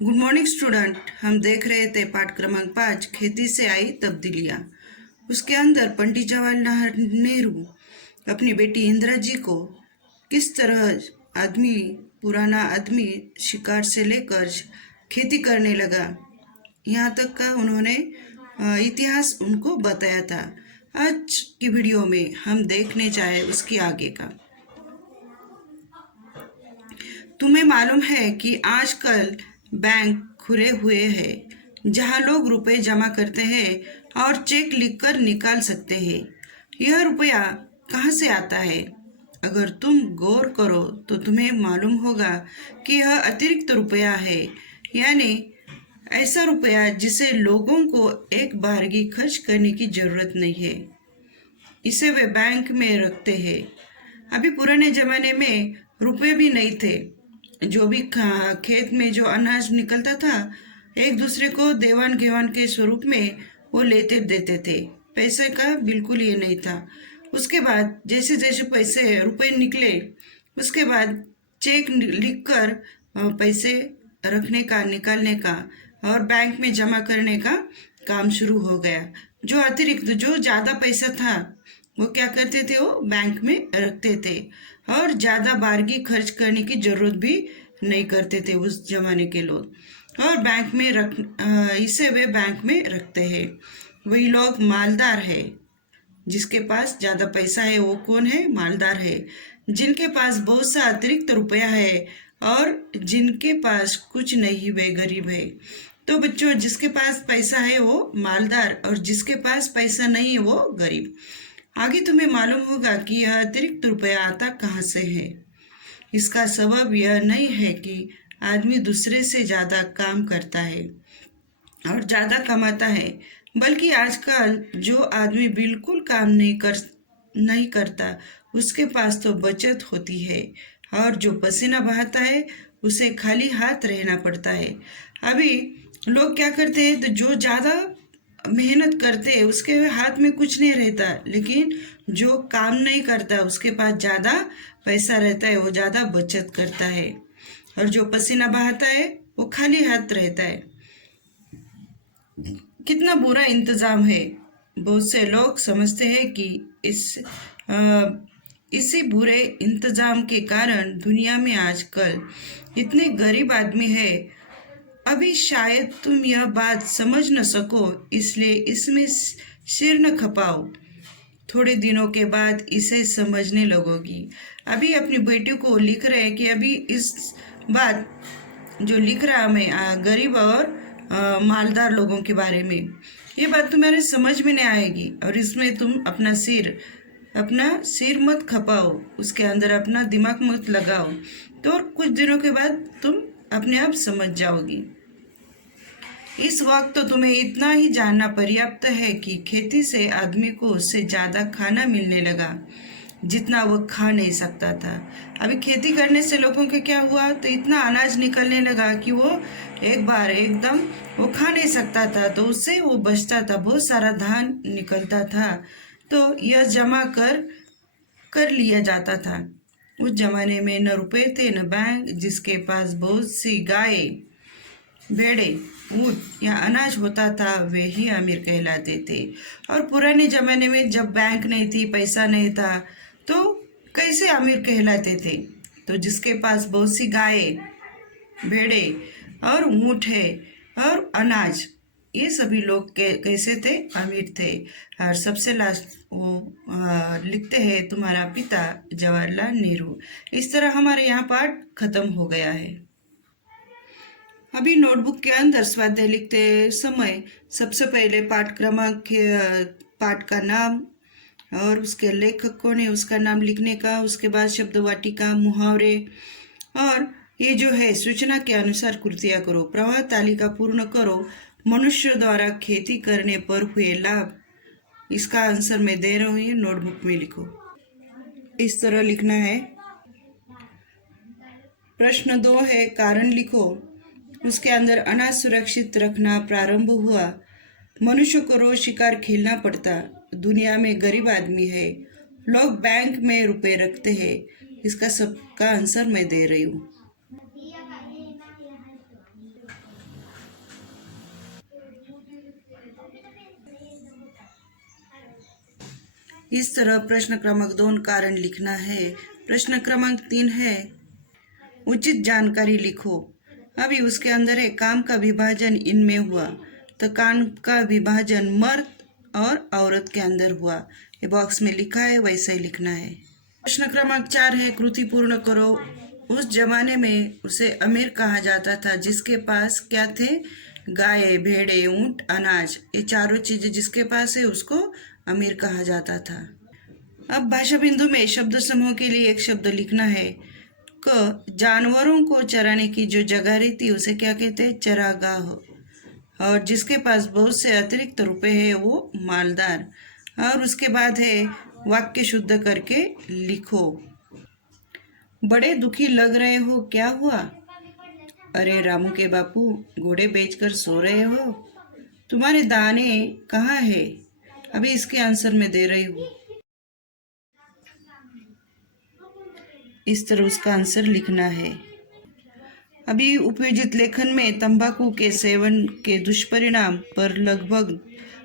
Good morning student. हम देख रहे थे पाठ क्रमांक 5 खेती से आई तब्दीलियाँ। उसके अंदर पंडित जवाहरलाल नेहरू अपनी बेटी इंदिरा जी को किस तरह आदमी पुराना आदमी शिकार से लेकर खेती करने लगा, यहाँ तक का उन्होंने इतिहास उनको बताया था। आज की वीडियो में हम देखने चाहे उसके आगे का। तुम्हें मालूम है कि आजकल बैंक खुले हुए हैं जहां लोग रुपए जमा करते हैं और चेक लिखकर निकाल सकते हैं। यह रुपया कहाँ से आता है? अगर तुम गौर करो तो तुम्हें मालूम होगा कि यह अतिरिक्त रुपया है, यानी ऐसा रुपया जिसे लोगों को एक बारगी खर्च करने की जरूरत नहीं है। इसे वे बैंक में रखते हैं। अभी पुराने जमाने में रुपए भी नहीं थे। जो भी खेत में जो अनाज निकलता था, एक दूसरे को देवान घेवान के स्वरूप में वो लेते देते थे। पैसे का बिल्कुल ये नहीं था। उसके बाद जैसे जैसे पैसे रुपए निकले, उसके बाद चेक लिखकर पैसे रखने का, निकालने का और बैंक में जमा करने का काम शुरू हो गया। जो अतिरिक्त जो ज़्यादा पैसा था वो क्या करते थे, वो बैंक में रखते थे और ज़्यादा बारगी खर्च करने की जरूरत भी नहीं करते थे उस जमाने के लोग। और बैंक में इसे वे बैंक में रखते हैं। वही लोग मालदार है। जिसके पास ज़्यादा पैसा है वो कौन है? मालदार है। जिनके पास बहुत सा अतिरिक्त रुपया है और जिनके पास कुछ नहीं, वे गरीब है। तो बच्चों, जिसके पास पैसा है वो मालदार और जिसके पास पैसा नहीं है वो गरीब। आगे तुम्हें मालूम होगा कि यह अतिरिक्त रुपया आता कहाँ से है। इसका सबब यह नहीं है कि आदमी दूसरे से ज़्यादा काम करता है और ज़्यादा कमाता है, बल्कि आजकल जो आदमी बिल्कुल काम नहीं करता, उसके पास तो बचत होती है और जो पसीना बहाता है उसे खाली हाथ रहना पड़ता है। अभी लोग क्या करते हैं, तो जो ज़्यादा मेहनत करते हैं उसके हाथ में कुछ नहीं रहता, लेकिन जो काम नहीं करता उसके पास ज़्यादा पैसा रहता है, वो ज़्यादा बचत करता है। और जो पसीना बहाता है वो खाली हाथ रहता है। कितना बुरा इंतज़ाम है। बहुत से लोग समझते हैं कि इसी बुरे इंतज़ाम के कारण दुनिया में आजकल इतने गरीब आदमी है। अभी शायद तुम यह बात समझ न सको, इसलिए इसमें सिर न खपाओ। थोड़े दिनों के बाद इसे समझने लगोगी। अभी अपनी बेटी को लिख रहे हैं कि अभी इस बात जो लिख रहा मैं गरीब और मालदार लोगों के बारे में, ये बात तुम्हारे समझ में नहीं आएगी और इसमें तुम अपना सिर मत खपाओ, उसके अंदर अपना दिमाग मत लगाओ। तो कुछ दिनों के बाद तुम अपने आप समझ जाओगी। इस वक्त तो तुम्हें इतना ही जानना पर्याप्त है कि खेती से आदमी को उससे ज़्यादा खाना मिलने लगा जितना वह खा नहीं सकता था। अभी खेती करने से लोगों के क्या हुआ, तो इतना अनाज निकलने लगा कि वो एक बार एकदम वो खा नहीं सकता था, तो उससे वो बचता था, बहुत सारा धान निकलता था, तो यह जमा कर लिया जाता था। उस जमाने में न रुपए थे न बैंक। जिसके पास बहुत सी गाय, भेड़े, ऊँट या अनाज होता था वे ही अमीर कहलाते थे। और पुराने जमाने में जब बैंक नहीं थी, पैसा नहीं था, तो कैसे अमीर कहलाते थे? तो जिसके पास बहुत सी गाय, भेड़े और ऊँट है और अनाज, ये सभी लोग कैसे थे? अमीर थे। और सबसे लास्ट वो लिखते हैं तुम्हारा पिता जवाहरलाल नेहरू। इस तरह हमारे यहाँ पाठ खत्म हो गया है। अभी नोटबुक के अंदर स्वाध्याय लिखते समय सबसे पहले पाठ का नाम और उसके लेखक कौन है उसका नाम लिखने का, उसके बाद शब्द वाटिका, मुहावरे और ये जो है सूचना के अनुसार कृतियाँ करो। प्रवाह तालिका पूर्ण करो। मनुष्य द्वारा खेती करने पर हुए लाभ, इसका आंसर मैं दे रही हूँ, नोटबुक में लिखो। इस तरह लिखना है। प्रश्न 2 है, कारण लिखो। उसके अंदर अनाज सुरक्षित रखना प्रारंभ हुआ। मनुष्य को रोज शिकार खेलना पड़ता। दुनिया में गरीब आदमी है। लोग बैंक में रुपए रखते हैं। इसका सबका आंसर मैं दे रही हूँ। इस तरह प्रश्न क्रमांक 2 कारण लिखना है। प्रश्न क्रमांक 3 है उचित जानकारी लिखो। अभी उसके अंदर है काम का विभाजन इनमें हुआ, तो काम का विभाजन मर्द और औरत के अंदर हुआ। ये बॉक्स में लिखा है, वैसा ही लिखना है। प्रश्न क्रमांक 4 है कृति पूर्ण करो। उस जमाने में उसे अमीर कहा जाता था जिसके पास क्या थे? गाय, भेड़े, ऊंट, अनाज। ये चारों चीजें जिसके पास है उसको अमीर कहा जाता था। अब भाषा बिंदु में शब्द समूह के लिए एक शब्द लिखना है। जानवरों को चराने की जो जगह रहती है उसे क्या कहते हैं? चरागाह। और जिसके पास बहुत से अतिरिक्त रुपए है वो मालदार। और उसके बाद है वाक्य शुद्ध करके लिखो। बड़े दुखी लग रहे हो, क्या हुआ? अरे रामू के बापू, घोड़े बेचकर सो रहे हो? तुम्हारे दाने कहाँ है? अभी इसके आंसर में दे रही हूँ। इस तरह उसका आंसर लिखना है। अभी उपयोजित लेखन में तंबाकू के सेवन के दुष्परिणाम पर लगभग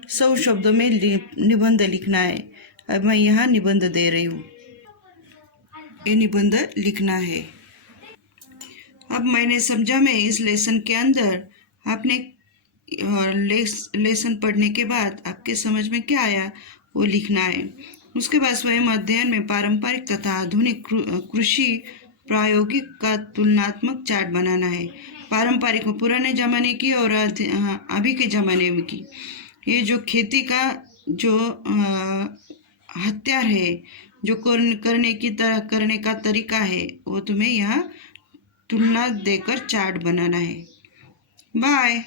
100 शब्दों में निबंध लिखना है। अब मैं यहाँ निबंध दे रही हूँ, ये निबंध लिखना है। अब मैंने समझा में इस लेसन के अंदर आपने लेसन पढ़ने के बाद आपके समझ में क्या आया वो लिखना है। उसके बाद स्वयं अध्ययन में पारंपरिक तथा आधुनिक कृषि प्रायोगिक का तुलनात्मक चार्ट बनाना है। पारंपरिक में पुराने जमाने की और अभी के जमाने में की ये जो खेती का जो हथियार है, जो करने का तरीका है, वो तुम्हें यहाँ तुलना देकर चार्ट बनाना है। बाय।